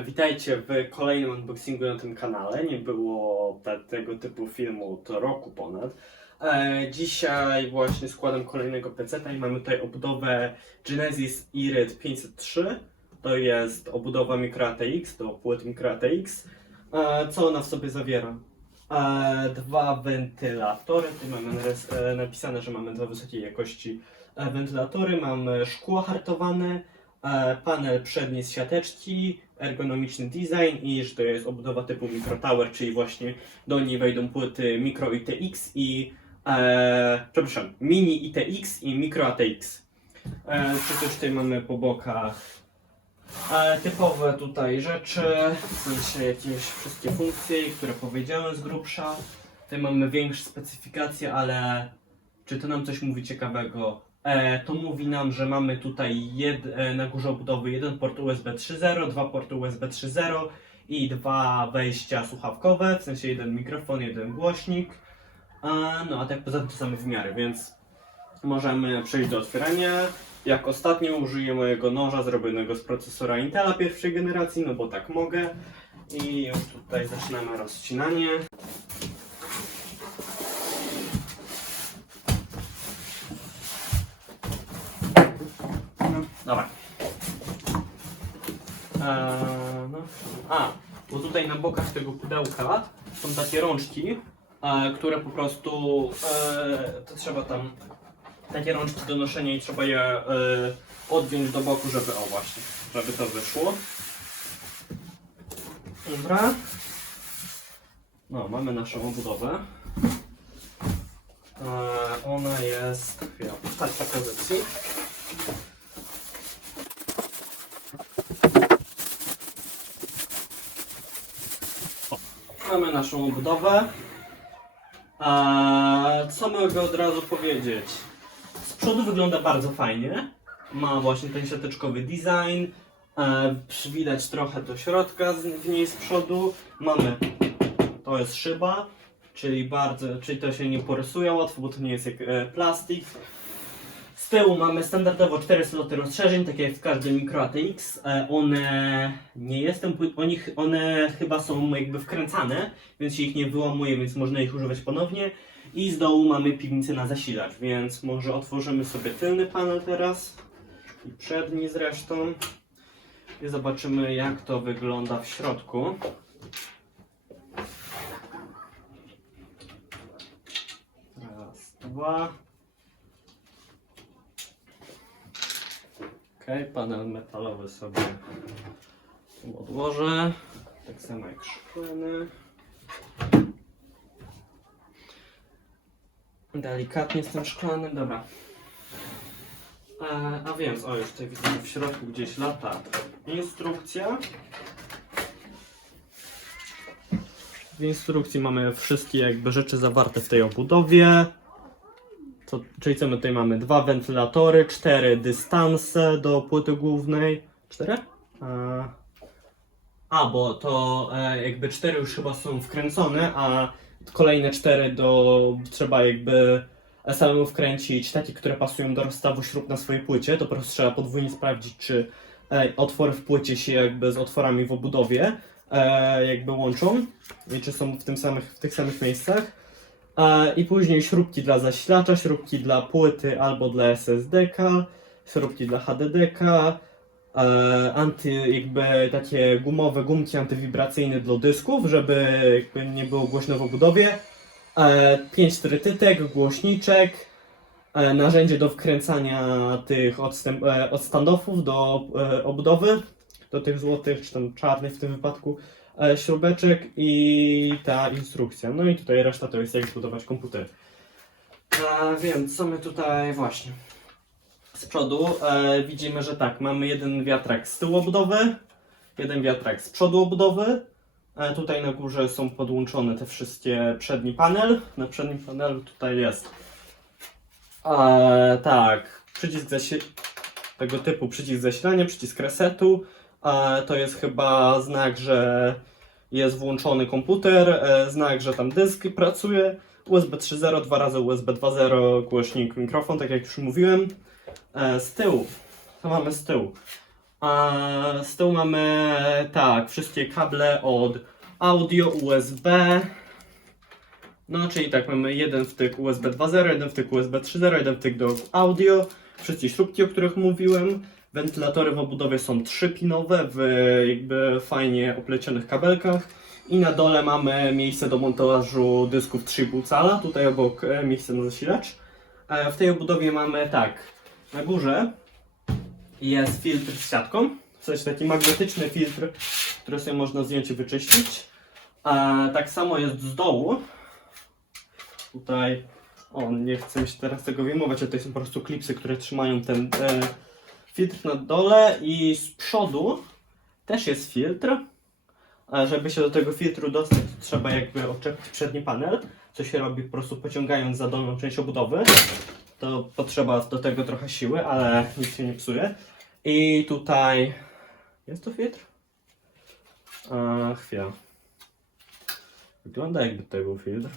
Witajcie w kolejnym unboxingu na tym kanale. Nie było te, tego typu filmu od roku ponad. E, dzisiaj właśnie składam kolejnego PC i mamy tutaj obudowę Genesis Irid 503. To jest obudowa Micro ATX do płyt Micro ATX. E, co ona w sobie zawiera? E, dwa wentylatory. Tu mamy napisane, że mamy dwa wysokiej jakości wentylatory. Mamy szkło hartowane, panel przedni z siateczki, ergonomiczny design i że to jest obudowa typu Micro Tower, czyli właśnie do niej wejdą płyty Micro ITX i e, przepraszam, Mini ITX i Micro ATX. E, czy też tutaj mamy po bokach e, typowe tutaj rzeczy, w sensie jakieś wszystkie funkcje, które powiedziałem z grubsza. Tutaj mamy większe specyfikacje, ale czy to nam coś mówi ciekawego? E, to mówi nam, że mamy tutaj jed, e, na górze obudowy jeden port USB 3.0, dwa porty USB 3.0 i dwa wejścia słuchawkowe, w sensie jeden mikrofon, jeden głośnik. E, no a tak poza tym same wymiary, więc możemy przejść do otwierania. Jak ostatnio użyję mojego noża zrobionego z procesora Intela pierwszej generacji, no bo tak mogę. I już tutaj zaczynamy rozcinanie. Dobra. Eee, no. A, bo tutaj na bokach tego pudełka są takie rączki, e, które po prostu e, to trzeba tam takie rączki do noszenia i trzeba je e, do boku, żeby o właśnie, żeby to wyszło. Dobra. No, mamy naszą obudowę. E, ona jest w takiej pozycji. Mamy naszą obudowę. A co mogę od razu powiedzieć? Z przodu wygląda bardzo fajnie. Ma właśnie ten siateczkowy design. E, widać trochę do środka z, w niej z przodu. Mamy, to jest szyba, czyli bardzo, czyli to się nie porysuje łatwo, bo to nie jest jak e, plastik. Z tyłu mamy standardowo 4 sloty rozszerzeń, takie jak w każdym Micro ATX. E, One nie jestem, oni, one chyba są jakby wkręcane, więc się ich nie wyłamuje, więc można ich używać ponownie. I z dołu mamy piwnicę na zasilacz, więc może otworzymy sobie tylny panel teraz i przedni zresztą. I zobaczymy jak to wygląda w środku. Raz, dwa. Ok, panel metalowy sobie odłożę. Tak samo jak szklany. Delikatnie z tym szklanym, dobra. E, a więc, o już tutaj widzę, w środku gdzieś lata instrukcja. W instrukcji mamy wszystkie jakby rzeczy zawarte w tej obudowie. Co, czyli co my tutaj mamy? Dwa wentylatory, cztery dystanse do płyty głównej. Cztery? E, a, bo to e, jakby cztery już chyba są wkręcone, a kolejne cztery do trzeba jakby samemu wkręcić takie, które pasują do rozstawu śrub na swojej płycie. To po prostu trzeba podwójnie sprawdzić, czy e, otwory w płycie się jakby z otworami w obudowie jakby łączą i czy są w, tym samych, w tych samych miejscach. E, I później śrubki dla zasilacza, śrubki dla płyty albo dla SSD-ka, śrubki dla HDD-ka, e, anty, jakby takie gumowe gumki antywibracyjne do dysków, żeby jakby nie było głośno w obudowie. E, 5 trytytek, głośniczek, narzędzie do wkręcania tych odstęp, odstandofów do obudowy, do tych złotych, czy tam czarnych w tym wypadku, śrubeczek i ta instrukcja. No i tutaj reszta to jest jak zbudować komputer. A więc co my tutaj właśnie. Z przodu e, widzimy, że tak, mamy jeden wiatrak z tyłu obudowy, jeden wiatrak z przodu obudowy. E, tutaj na górze są podłączone te wszystkie przedni panel. Na przednim panelu tutaj jest e, tak, przycisk zasi- tego typu przycisk zasilania, przycisk resetu. E, to jest chyba znak, że jest włączony komputer, e, znak, że tam dysk pracuje. USB 3.0, dwa razy USB 2.0, głośnik, mikrofon, tak jak już mówiłem. E, z tyłu, co mamy z tyłu? Z tyłu mamy tak, wszystkie kable od audio, USB. No, czyli tak, mamy jeden wtyk USB 2.0, jeden wtyk USB 3.0, jeden wtyk do audio, wszystkie śrubki, o których mówiłem. Wentylatory w obudowie są trzypinowe w jakby fajnie oplecionych kabelkach. I na dole mamy miejsce do montażu dysków 3,5 cala, tutaj obok e, miejsce na zasilacz. E, W tej obudowie mamy tak, na górze jest filtr z siatką, w sensie taki magnetyczny filtr, który sobie można zdjąć i wyczyścić. A tak samo jest z dołu. Tutaj, o nie chcę się teraz tego wyjmować, ale to są po prostu klipsy, które trzymają ten e, filtr na dole i z przodu też jest filtr. A żeby się do tego filtru dostać, trzeba jakby odczepić przedni panel, co się robi po prostu pociągając za dolną część obudowy. To potrzeba do tego trochę siły, ale nic się nie psuje. I tutaj jest to filtr? A, chwila. Wygląda jakby to był filtr.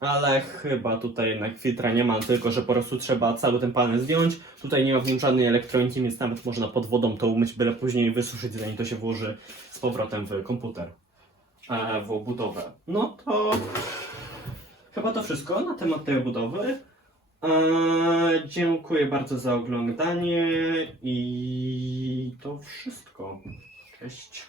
Ale chyba tutaj jednak filtra nie ma, tylko że po prostu trzeba cały ten panel zdjąć. Tutaj nie ma w nim żadnej elektroniki, więc nawet można pod wodą to umyć, byle później wysuszyć, zanim to się włoży z powrotem w komputer. E, w obudowę. No to chyba to wszystko na temat tej obudowy. E, dziękuję bardzo za oglądanie i to wszystko. Cześć.